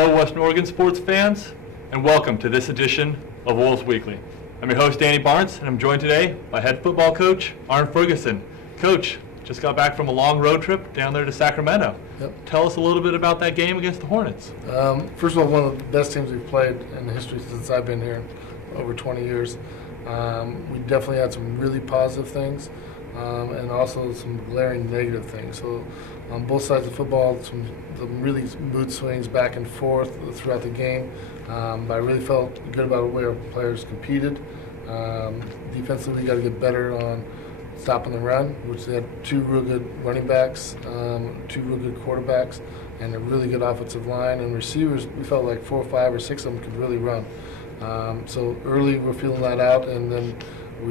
Hello, Western Oregon sports fans, and welcome to this edition of Wolves Weekly. I'm your host, Danny Barnes, and I'm joined today by head football coach Arn Ferguson. Coach, just got back from a long road trip down there to Sacramento. Yep. Tell us a little bit about that game against the Hornets. First of all, one of the best teams we've played in the history since I've been here, over 20 years. We definitely had some really positive things and also some glaring negative things. So on both sides of football, some really mood swings back and forth throughout the game. But I really felt good about the way our players competed. Defensively, we got to get better on stopping the run, which they had two real good running backs, two real good quarterbacks, and a really good offensive line. And receivers, we felt like 4 or 5 or 6 of them could really run. So early we're feeling that out, and then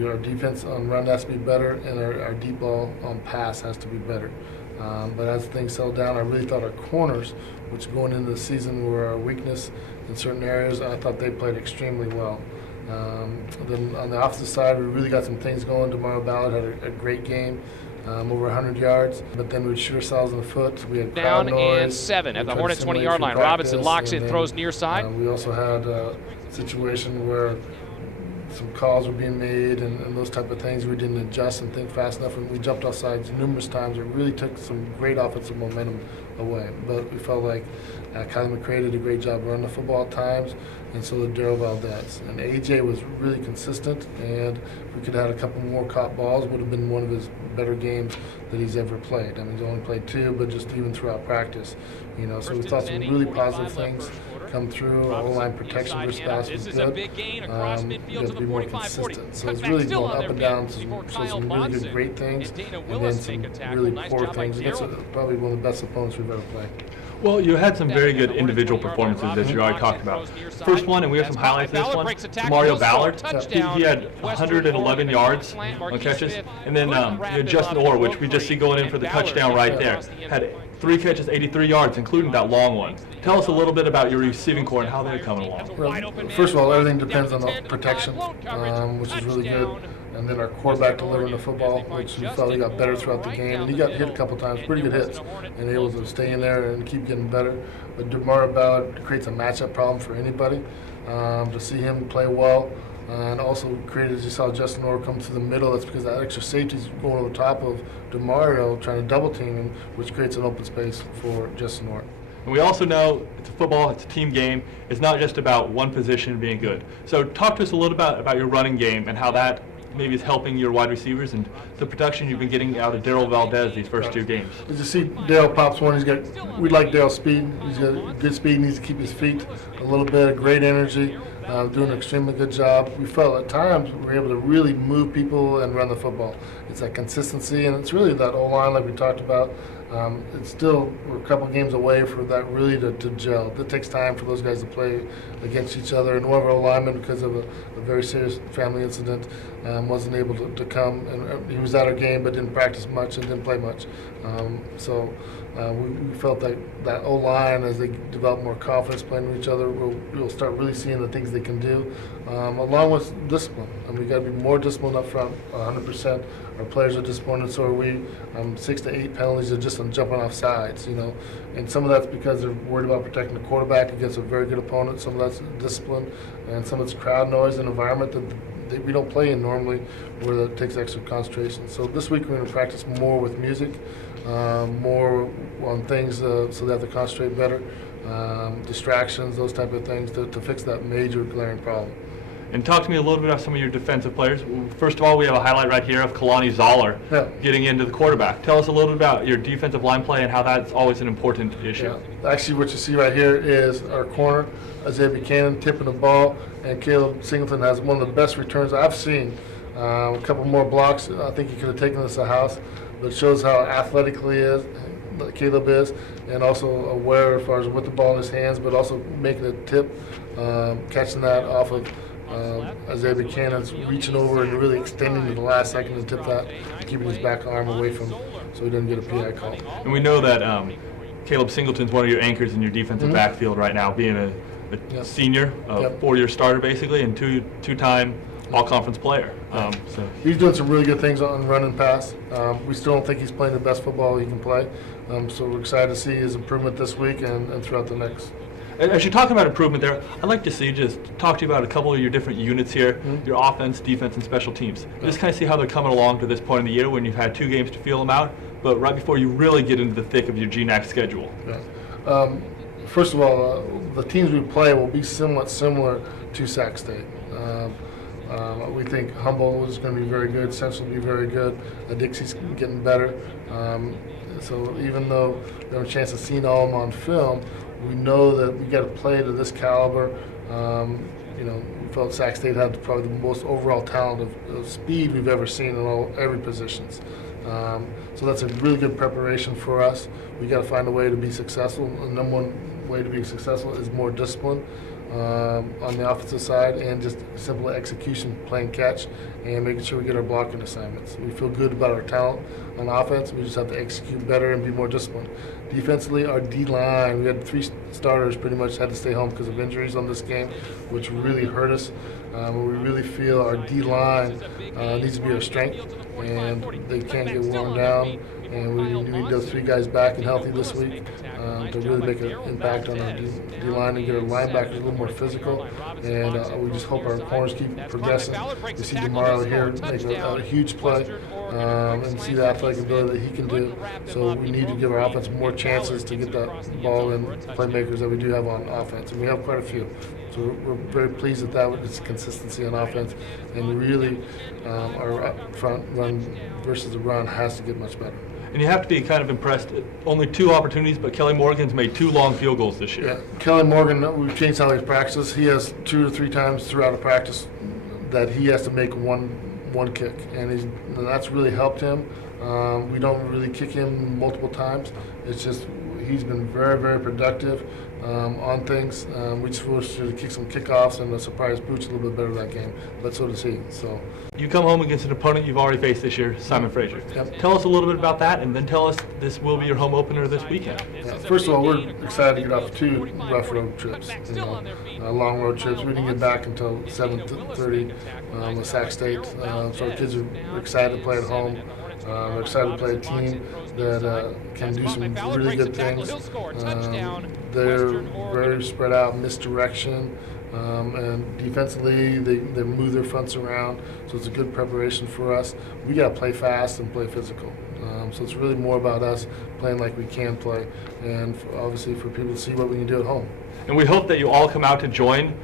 our defense on run has to be better, and our deep ball on pass has to be better. But as things settled down, I really thought our corners, which going into the season were our weakness in certain areas, I thought they played extremely well. Then on the opposite side, we really got some things going. Demario Ballard had a great game, over 100 yards, but then we'd shoot ourselves in the foot. We had crowd down noise. and 7 at the We Hornet tried to 20-yard line. simulate Robinson practice, locks and it, then, throws near side. We also had a situation where some calls were being made and those type of things. We didn't adjust and think fast enough, and we jumped off sides numerous times. It really took some great offensive momentum away. But we felt like Kylie McCray did a great job running the football at times, and so did Darryl Valdez. And AJ was really consistent, and if we could have had a couple more caught balls, would have been one of his better games that he's ever played. I mean, he's only played 2, but just even throughout practice, so we thought some really positive things come through. Our O-line protection response was good. We have to be more consistent. So it's really going up and down. So some really good, great things, and then some really poor things. Against probably one of the best opponents we've ever played. Well, you had some very good individual performances, as you already talked about. First one, and we have some highlights of this one, Demario Ballard. He had 111 yards on catches. And then you had Justin Orr, which we just see going in for the touchdown right there, had 3 catches, 83 yards, including that long one. Tell us a little bit about your receiving core and how they're coming along. Well, first of all, everything depends on the protection, which is really good. And then our quarterback delivering the football, which we felt he got better throughout the game. And he got hit a couple times, pretty good hits, and able to stay in there and keep getting better. But Demario Ballard creates a matchup problem for anybody. To see him play well, and also created, as you saw Justin Orr come to the middle, that's because that extra safety's going over top of Demario, trying to double team him, which creates an open space for Justin Orr. And we also know it's a football, it's a team game. It's not just about one position being good. So talk to us a little about your running game and how that maybe is helping your wide receivers and the production you've been getting out of Darryl Valdez these first 2 games. As you see, Darryl pops one. We like Darryl's speed. He's got good speed. Needs to keep his feet a little bit. Great energy. Doing an extremely good job. We felt at times we were able to really move people and run the football. It's that consistency, and it's really that O-line like we talked about. It's still, we're a couple games away for that really to gel. It takes time for those guys to play against each other. And one of our linemen, because of a very serious family incident, wasn't able to come. And he was at our game but didn't practice much and didn't play much. We felt like that O-line, as they develop more confidence playing with each other, we'll start really seeing the things they can do, along with discipline. And we've got to be more disciplined up front, 100%. Our players are disappointed, so are we. 6 to 8 penalties are just on jumping off sides, And some of that's because they're worried about protecting the quarterback against a very good opponent. Some of that's discipline, and some of it's crowd noise and environment that we don't play in normally, where that takes extra concentration. So this week we're going to practice more with music, more on things so they have to concentrate better, distractions, those type of things to fix that major glaring problem. And talk to me a little bit about some of your defensive players. First of all, we have a highlight right here of Kalani Zoller getting into the quarterback. Tell us a little bit about your defensive line play and how that's always an important issue. Yeah. Actually, what you see right here is our corner, Isaiah Buchanan, tipping the ball, and Caleb Singleton has one of the best returns I've seen. A couple more blocks, I think he could have taken this to the house, but it shows how athletically Caleb is, and also aware as far as with the ball in his hands, but also making a tip, catching that off of Isaiah Buchanan's reaching over and really extending to the last second to tip that, keeping his back arm away from him so he doesn't get a PI call. And we know that Caleb Singleton's one of your anchors in your defensive backfield right now, being a senior, a 4-year starter basically, and two-time all-conference player. So he's doing some really good things on run and pass. We still don't think he's playing the best football he can play, so we're excited to see his improvement this week and throughout the next. As you're talking about improvement there, I'd like to see just talk to you about a couple of your different units here, your offense, defense, and special teams. Just kind of see how they're coming along to this point in the year when you've had 2 games to feel them out, but right before you really get into the thick of your GNAC schedule. Yeah. First of all, the teams we play will be somewhat similar to Sac State. We think Humboldt is going to be very good, Central will be very good, Dixie's getting better. So even though we have a chance of seeing all of them on film, we know that we got to play to this caliber. We felt Sac State had probably the most overall talent of speed we've ever seen in every positions. So that's a really good preparation for us. We got to find a way to be successful. The number one way to be successful is more discipline on the offensive side and just simple execution, playing catch, and making sure we get our blocking assignments. We feel good about our talent on offense. We just have to execute better and be more disciplined. Defensively, our D-line, we had 3 starters pretty much had to stay home because of injuries on this game, which really hurt us. We really feel our D-line needs to be our strength, and they can't get worn down. And we need those 3 guys back and healthy this week to really make an impact on our D-line and get our linebackers a little more physical. And we just hope our corners keep progressing. We see DeMario here make a huge play and see the athletic ability that he can do. So we need to give our offense more chances to get that ball in playmakers that we do have on offense. And we have quite a few. So we're very pleased with that, with its consistency on offense. And really, our up front run versus the run has to get much better. And you have to be kind of impressed. Only 2 opportunities, but Kelly Morgan's made 2 long field goals this year. Yeah, Kelly Morgan, we've changed how he practices. He has 2 or 3 times throughout a practice that he has to make one kick, and that's really helped him. We don't really kick him multiple times. It's just he's been very, very productive on things. We just wish to kick some kickoffs and surprise Booch a little bit better that game, but so does he. So you come home against an opponent you've already faced this year, Simon Fraser. Yep. Tell us a little bit about that, and then tell us this will be your home opener this weekend. Yeah. First of all, we're excited to get off 2 rough road trips, long road trips. We didn't get back until 7:30 with Sac State, so our kids are excited to play at home. We're excited to play a team that can do some really good things. They're very spread out, misdirection, and defensively they move their fronts around, so it's a good preparation for us. We got to play fast and play physical. So it's really more about us playing like we can play, and obviously for people to see what we can do at home. And we hope that you all come out to join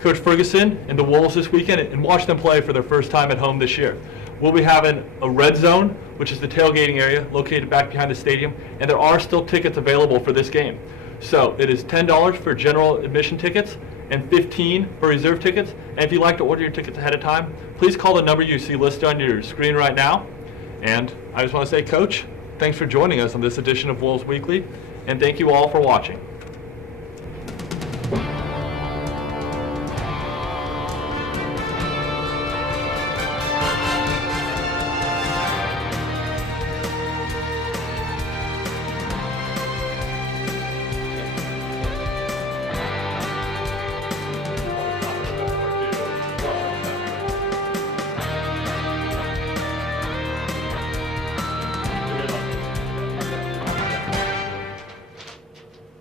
Coach Ferguson and the Wolves this weekend and watch them play for their first time at home this year. We'll be having a red zone, which is the tailgating area located back behind the stadium, and there are still tickets available for this game. So it is $10 for general admission tickets and $15 for reserve tickets. And if you'd like to order your tickets ahead of time, please call the number you see listed on your screen right now. And I just want to say, Coach, thanks for joining us on this edition of Wolves Weekly, and thank you all for watching.